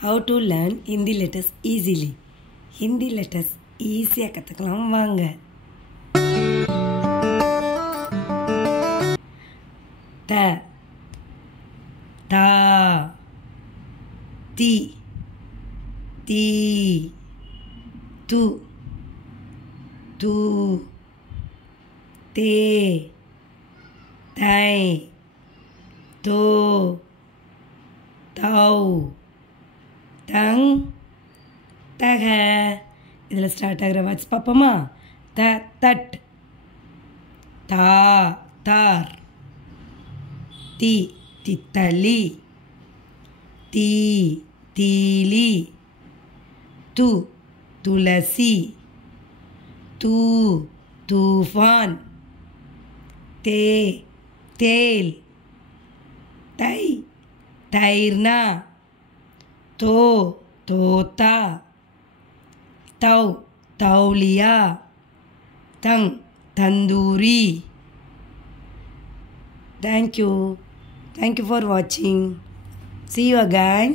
How to learn Hindi letters easily. Hindi letters ஈஸியாக கற்றுக்கலாம் வாங்க. த தா தி தி து து தே தை தோ தௌ தங் தக. இதில் ஸ்டார்ட் ஆகிற வேர்ட்ஸ் பார்ப்போமா? தட் தார் தி தித்தலி தீலி துளசி தூஃபான் தேல் தைர்னா தோத்தா तौलिया tandoori. Thank you for watching. See you again.